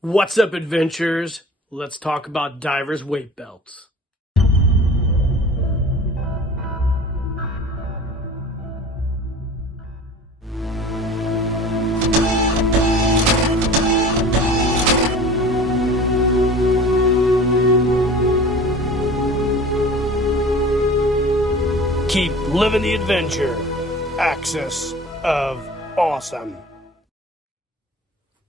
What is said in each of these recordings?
What's up, adventurers? Let's talk about divers' weight belts. Keep living the adventure. Axis of awesome.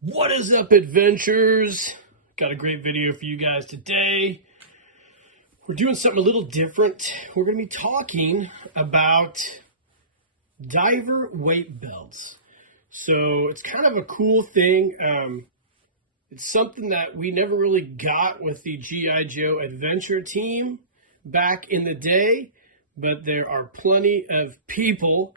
What is up, adventurers? Got a great video for you guys today. We're doing something a little different. We're going to be talking about diver weight belts. So it's kind of a cool thing. It's something that we never really got with the G.I. Joe adventure team back in the day, but there are plenty of people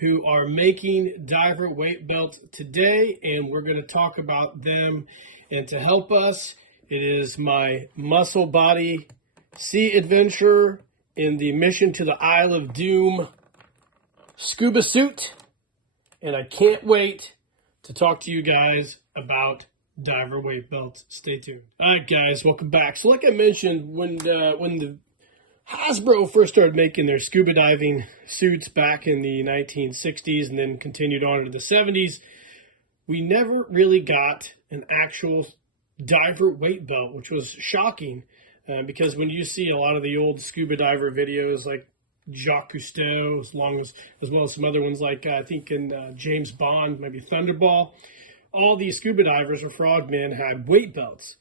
who are making diver weight belts today, and we're going to talk about them. And to help us, it is my muscle body sea adventurer in the Mission to the Isle of Doom scuba suit, and I can't wait to talk to you guys about diver weight belts. Stay tuned. All right, guys, welcome back. So like I mentioned, when the Hasbro first started making their scuba diving suits back in the 1960s and then continued on into the 70s, we never really got an actual diver weight belt, which was shocking because when you see a lot of the old scuba diver videos like Jacques Cousteau, as well as some other ones like I think in James Bond, maybe Thunderball, all these scuba divers or frogmen had weight belts.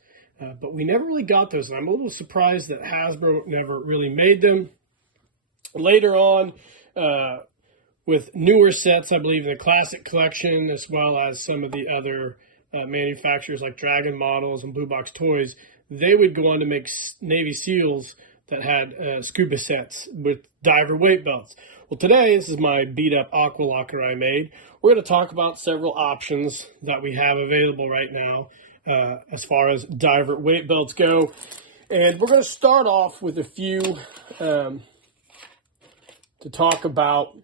But we never really got those, and I'm a little surprised that Hasbro never really made them. Later on, with newer sets, I believe in the Classic Collection, as well as some of the other manufacturers like Dragon Models and Blue Box Toys, they would go on to make Navy SEALs that had scuba sets with diver weight belts. Well, today, this is my beat-up Aqua Locker I made. We're going to talk about several options that we have available right now as far as diver weight belts go. And we're going to start off with a few to talk about,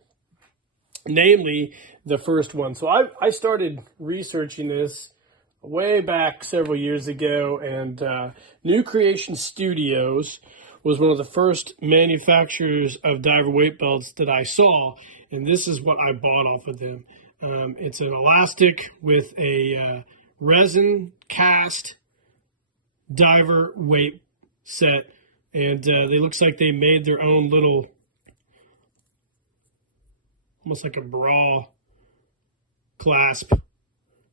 namely the first one. So I started researching this way back several years ago, and New Creation Studios was one of the first manufacturers of diver weight belts that I saw, and this is what I bought off of them. It's an elastic with a resin cast diver weight set, and they looks like they made their own little, almost like a bra clasp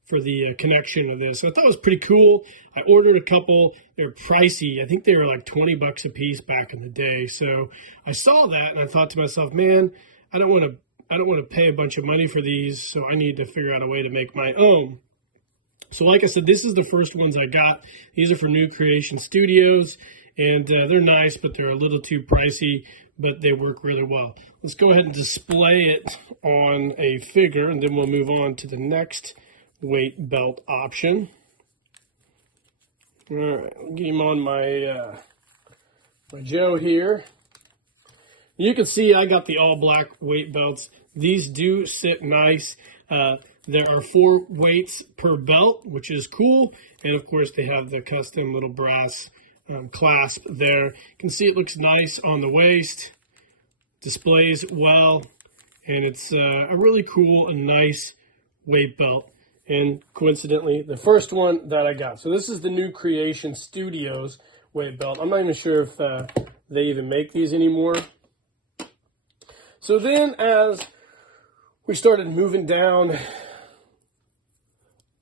for the connection of this. So I thought it was pretty cool. I ordered a couple. They're pricey. I think they were like 20 bucks a piece back in the day. So I saw that and I thought to myself, man, I don't want to pay a bunch of money for these, so I need to figure out a way to make my own. So like I said, this is the first ones I got. These are for New Creation Studios, and they're nice, but they're a little too pricey, but they work really well. Let's go ahead and display it on a figure, and then we'll move on to the next weight belt option. All right, I'll get him on my Joe here. You can see I got the all black weight belts. These do sit nice. There are 4 weights per belt, which is cool. And of course, they have the custom little brass clasp there. You can see it looks nice on the waist, displays well, and it's a really cool and nice weight belt. And coincidentally, the first one that I got. So this is the New Creation Studios weight belt. I'm not even sure if they even make these anymore. So then as we started moving down,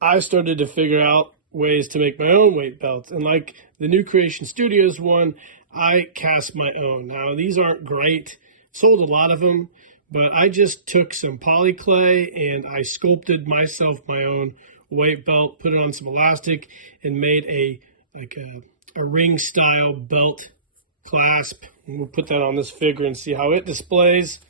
I started to figure out ways to make my own weight belts. And like the New Creation Studios one, I cast my own. Now, these aren't great. Sold a lot of them, but I just took some poly clay and I sculpted myself my own weight belt, put it on some elastic, and made a ring style belt clasp. And we'll put that on this figure and see how it displays.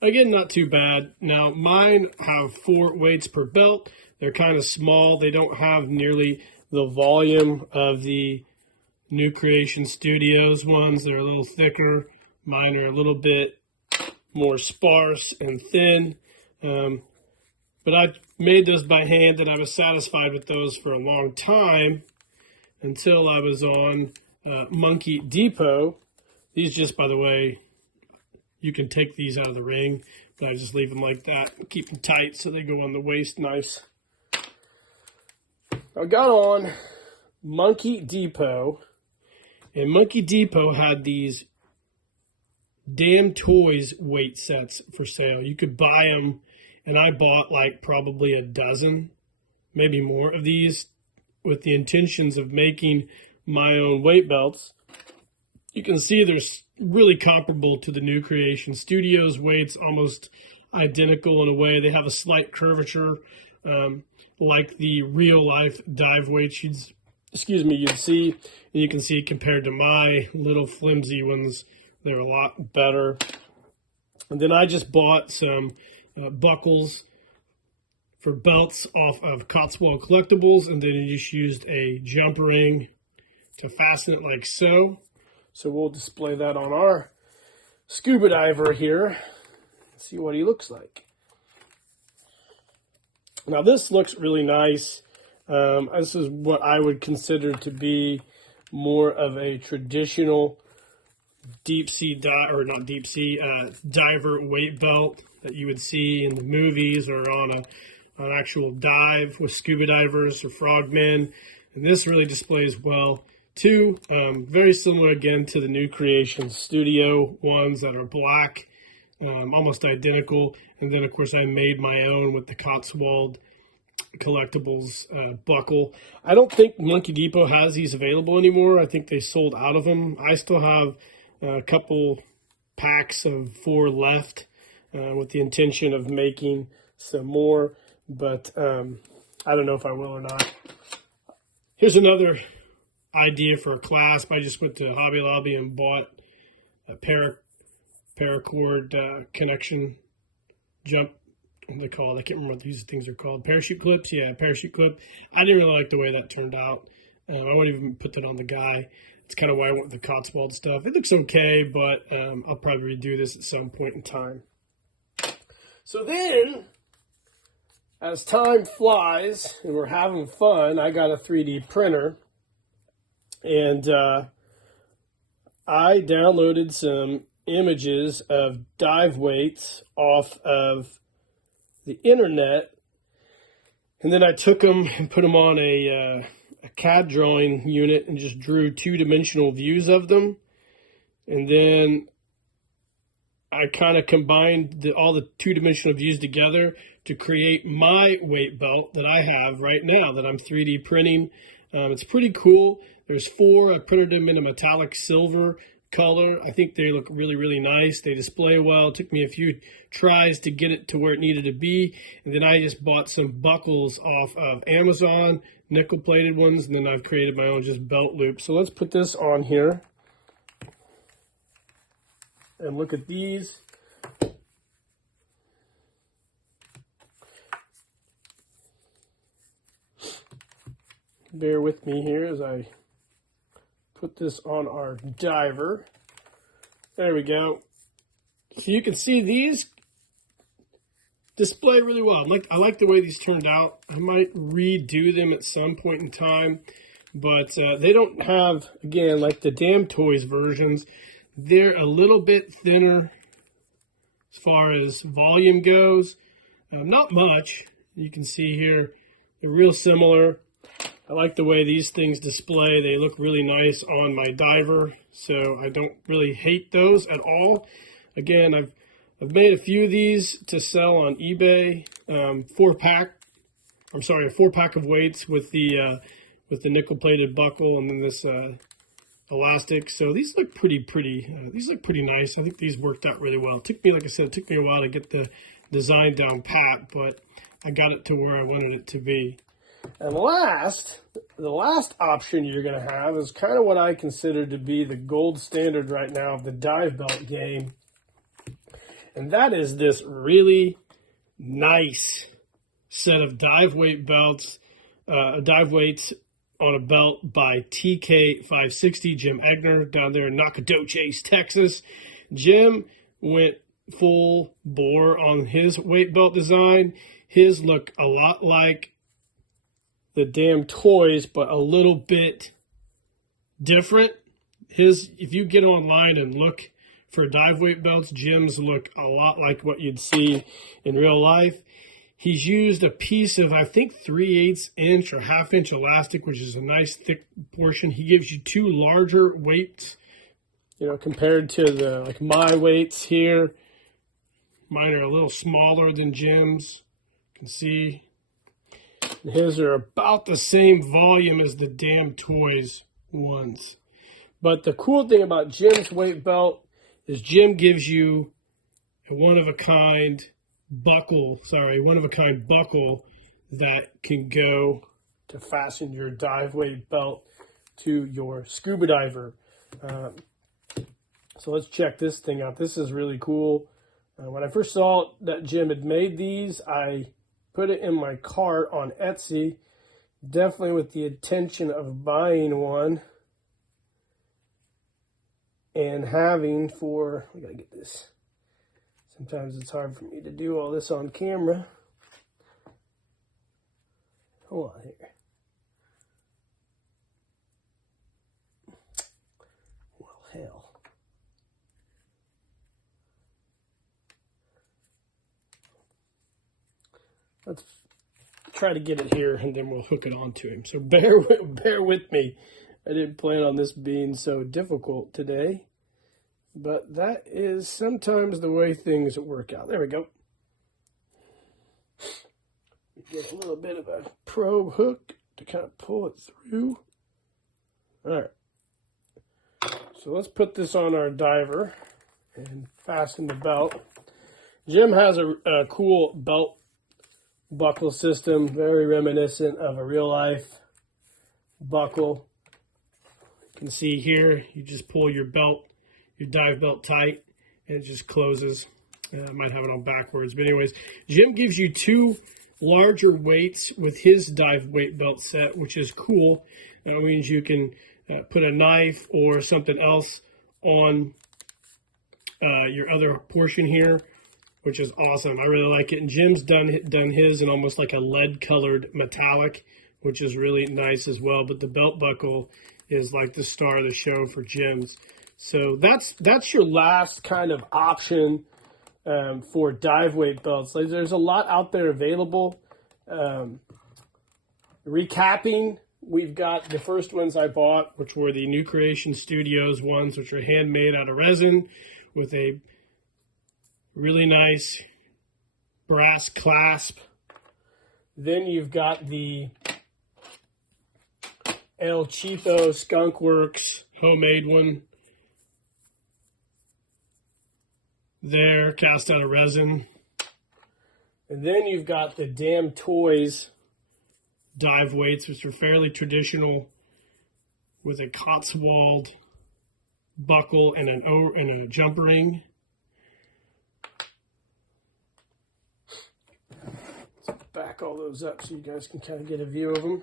Again, not too bad. Now, mine have 4 weights per belt. They're kind of small. They don't have nearly the volume of the New Creation Studios ones. They're a little thicker. Mine are a little bit more sparse and thin. But I made those by hand, and I was satisfied with those for a long time until I was on Monkey Depot. These just, by the way, you can take these out of the ring, but I just leave them like that and keep them tight so they go on the waist nice. I got on Monkey Depot, and Monkey Depot had these Damn Toys weight sets for sale. You could buy them, and I bought like probably a dozen, maybe more of these, with the intentions of making my own weight belts. You can see they're really comparable to the New Creation Studios weights, almost identical in a way. They have a slight curvature, like the real life dive weights you'd see. And you can see compared to my little flimsy ones, they're a lot better. And then I just bought some buckles for belts off of Cotswold Collectibles, and then I just used a jump ring to fasten it like so. So we'll display that on our scuba diver here. See what he looks like. Now this looks really nice. This is what I would consider to be more of a traditional diver weight belt that you would see in the movies or on an actual dive with scuba divers or frogmen. And this really displays well too. Very similar again to the New Creation Studio ones that are black, almost identical. And then of course I made my own with the Cotswold Collectibles buckle. I don't think Monkey Depot has these available anymore. I think they sold out of them. I still have a couple packs of 4 left with the intention of making some more, but I don't know if I will or not. Here's another idea for a clasp. I just went to Hobby Lobby and bought a paracord connection jump. What are they called? I can't remember what these things are called. Parachute clips? Yeah, parachute clip. I didn't really like the way that turned out. I won't even put that on the guy. It's kind of why I went with the Cotswold stuff. It looks okay, but I'll probably redo this at some point in time. So then, as time flies and we're having fun, I got a 3D printer. And I downloaded some images of dive weights off of the internet, and then I took them and put them on a CAD drawing unit and just drew 2-dimensional views of them. And then I kind of combined all the 2-dimensional views together to create my weight belt that I have right now that I'm 3D printing. It's pretty cool. There's 4. I printed them in a metallic silver color. I think they look really, really nice. They display well. It took me a few tries to get it to where it needed to be. And then I just bought some buckles off of Amazon, nickel-plated ones, and then I've created my own just belt loop. So let's put this on here and look at these. Bear with me here as I put this on our diver. There we go. So you can see these display really well. I like the way these turned out. I might redo them at some point in time, but they don't have, again, like the Damn Toys versions. They're a little bit thinner as far as volume goes. Not much. You can see here, they're real similar. I like the way these things display. They look really nice on my diver, so I don't really hate those at all. Again, I've made a few of these to sell on eBay. A 4-pack of weights with the nickel-plated buckle and then this elastic. So these look pretty nice. I think these worked out really well. It took me, like I said, it took me a while to get the design down pat, but I got it to where I wanted it to be. And the last option you're going to have is kind of what I consider to be the gold standard right now of the dive belt game. And that is this really nice set of dive weight belts, dive weights on a belt by TK560, Jim Egner, down there in Nacogdoches, Texas. Jim went full bore on his weight belt design. His look a lot like the damn toys, but a little bit different. His, if you get online and look for dive weight belts, Jim's look a lot like what you'd see in real life. He's used a piece of, I think, 3/8 inch or half-inch elastic, which is a nice thick portion. He gives you two larger weights, you know, compared to the, like my weights here. Mine are a little smaller than Jim's. You can see his are about the same volume as the damn toys ones. But the cool thing about Jim's weight belt is Jim gives you a one-of-a-kind buckle that can go to fasten your dive weight belt to your scuba diver. So let's check this thing out. This is really cool. When I first saw that Jim had made these, I put it in my cart on Etsy, definitely with the intention of buying one and having for, I gotta get this. Sometimes it's hard for me to do all this on camera. Hold on here. Well, hell. Let's try to get it here, and then we'll hook it onto him. So bear with me. I didn't plan on this being so difficult today, but that is sometimes the way things work out. There we go. Get a little bit of a probe hook to kind of pull it through. All right. So let's put this on our diver and fasten the belt. Jim has a cool belt buckle system, very reminiscent of a real life buckle. You can see here, you just pull your belt, your dive belt tight, and it just closes. I might have it on backwards, but anyways, Jim gives you two larger weights with his dive weight belt set, which is cool. That means you can put a knife or something else on your other portion here, which is awesome. I really like it. And Jim's done his in almost like a lead colored metallic, which is really nice as well. But the belt buckle is like the star of the show for Jim's. So that's your last kind of option for dive weight belts. Like, there's a lot out there available. Recapping, we've got the first ones I bought, which were the New Creation Studios ones, which are handmade out of resin with a really nice brass clasp. Then you've got the El Cheapo Skunk Works homemade one. There, cast out of resin. And then you've got the Damn Toys dive weights, which are fairly traditional, with a Cotswold buckle and a jump ring. Let's back all those up so you guys can kind of get a view of them.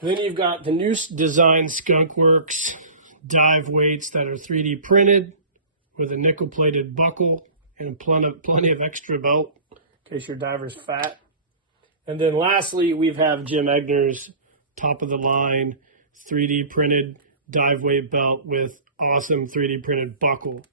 And then you've got the new design Skunk Works dive weights that are 3D printed with a nickel-plated buckle and plenty of extra belt in case your diver's fat. And then lastly, we have Jim Egner's top-of-the-line 3D printed dive weight belt with awesome 3D printed buckle.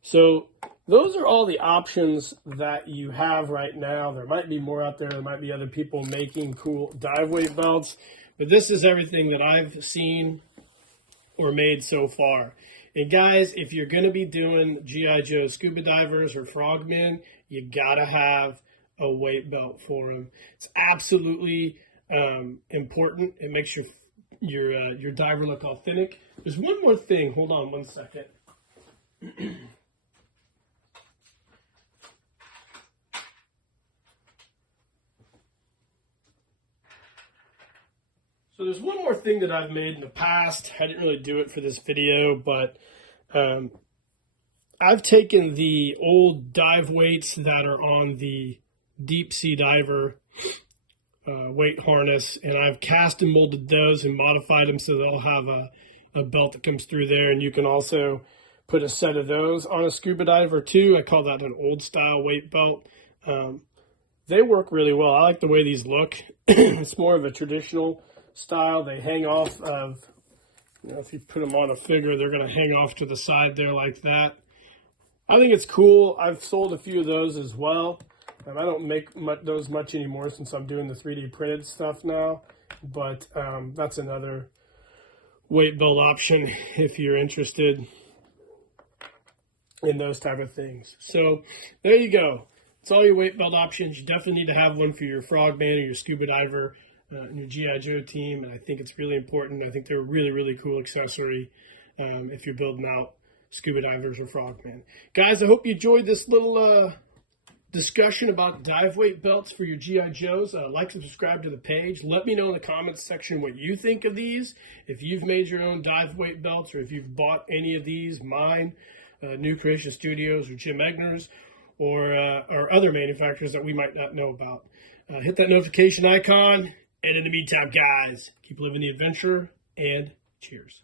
So those are all the options that you have right now. There might be more out there. There might be other people making cool dive weight belts. But this is everything that I've seen or made so far. And guys, if you're going to be doing G.I. Joe Scuba Divers or Frogmen, you got to have a weight belt for them. It's absolutely important. It makes your diver look authentic. There's one more thing. Hold on one second. So there's one more thing that I've made in the past. I didn't really do it for this video, but I've taken the old dive weights that are on the deep sea diver weight harness, and I've cast and molded those and modified them so they'll have a belt that comes through there. And you can also put a set of those on a scuba diver too. I call that an old style weight belt. They work really well. I like the way these look. It's more of a traditional style. They hang off of, if you put them on a figure, they're going to hang off to the side there like that. I think it's cool. I've sold a few of those as well. I don't make those much anymore since I'm doing the 3D printed stuff now. But that's another weight belt option if you're interested in those type of things. So there you go. It's all your weight belt options. You definitely need to have one for your Frogman or your scuba diver and your G.I. Joe team. And I think it's really important. I think they're a really, really cool accessory if you're building out scuba divers or Frogmen. Guys, I hope you enjoyed this little discussion about dive weight belts for your G.I. Joes. Like and subscribe to the page. Let me know in the comments section what you think of these. If you've made your own dive weight belts or if you've bought any of these, mine, New Creation Studios or Jim Egner's, or other manufacturers that we might not know about. Hit that notification icon. And in the meantime, guys, keep living the adventure and cheers.